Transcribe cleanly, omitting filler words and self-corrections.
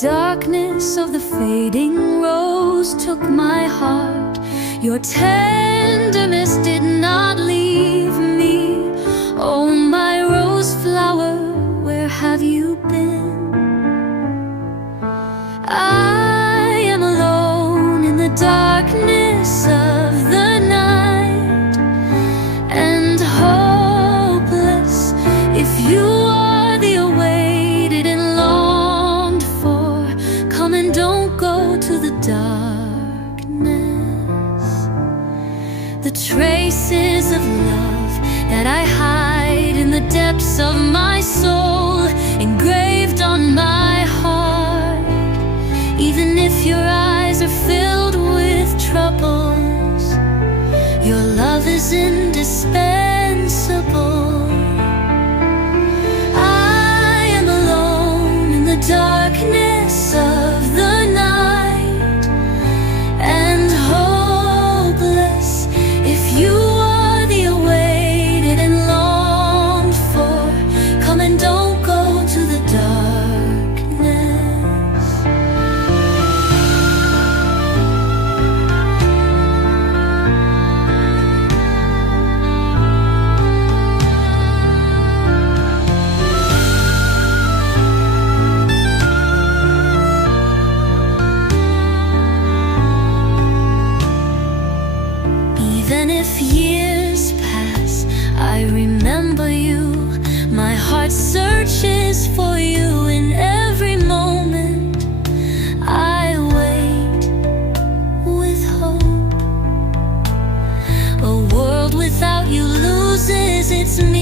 darkness of the fading rose took my heart. Your tenderness did not leave me. Oh, my rose flower, where have you been? I am alone in the darkness of the night, and hopeless. If you are the awaited and longed for, come and don't go to the darkness. The traces of love that I hide in the depths of my soul, engraved on my heart. Even if your eyes are filled with troubles, your love is indispensable. I am alone in the darkness of the night, and hopeless. If you are the awaited and longed for, come and don't go to the darkness. Even if years pass, I remember you. My heart searches for you in every moment. I wait with hope. A world without you loses its meaning.